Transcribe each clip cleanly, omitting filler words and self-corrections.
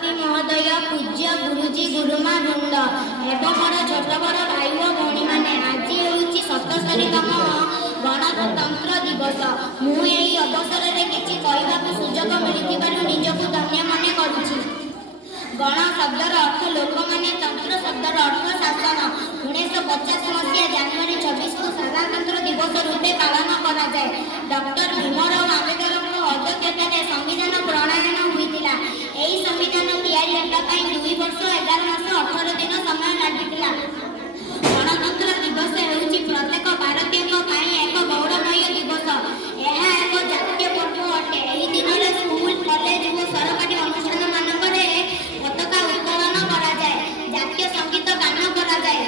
सभापति महोदय, पूज्य गुरुजी गुरुमा वृंद एवं मोर छोट बड़ भाई और भौणी मैंने आज हूँ 77तम गणतंत्र दिवस। मुझे अवसर में किसी कहवाक सुजोग मिलू निजक धन्य मन करुछि। गण शब्दर अर्थ लोक माने, तंत्र शब्दर अर्थ शासन। 1950 मसीहा जनवरी 26 को साधारणतंत्र दिवस रूपे पालन करा जाए। डॉक्टर भीमराव आंबेडकर अध्यक्षतार संविधान प्रणयन होता। यही संविधान तैयारी होगापाई 2 वर्ष 11 मास 18 दिन समय लगिला। गणतंत्र दिवस ହେଉଛି प्रत्येक भारतीय एक गौरवमय दिवस। यह एक जातीय पर्व अटे। यही दिन में स्कूल, कॉलेज और सरकारी अनुष्ठान मानकरे पताका उत्तोलन करा जाए, जातीय संगीत गान करा जाए।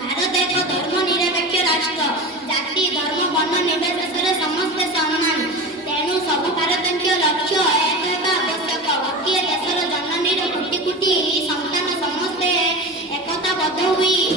भारत एक धर्मनिरपेक्ष राष्ट्र। जाति, धर्म, वर्ण निर्विशेषे समस्ते सम्मान। तेणु सबु भारतीय लक्ष्य एक आवश्यक। गोटे देशर जननी कोटि कोटि संतान समस्ते एकताबद्ध हुई